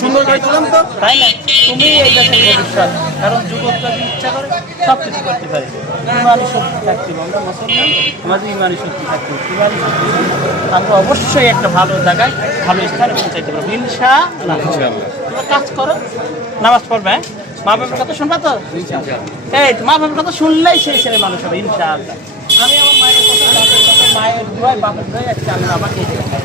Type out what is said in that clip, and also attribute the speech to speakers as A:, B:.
A: সুন্দর করে তো
B: তাই না? তুমি এই দেশের ভবিষ্যৎ কারণ যুবক যদি ইচ্ছা করে সব কিছু করতে পারে। ইমানি শক্তি থাকতে আমরা মুসলমান আমাদের ইমানি শক্তি থাকতে হবে। ইমানি শক্তি আমরা অবশ্যই একটা ভালো জায়গায় ভালো স্থানে পৌঁছাইতে পারব। ইনশা তোমরা কাজ করো। নামাজ পড়বে হ্যাঁ? মা বাবার কথা শুনবা তো? এই মা বাবার কথা শুনলেই সেই ছেলে মানুষ হবে ইনশা আল্লাহ আমি আমার মায়ের কথা মায়ের দোয়ায় বাবার দোয়ায় আজকে আমি বাবাকে এই জায়গায়।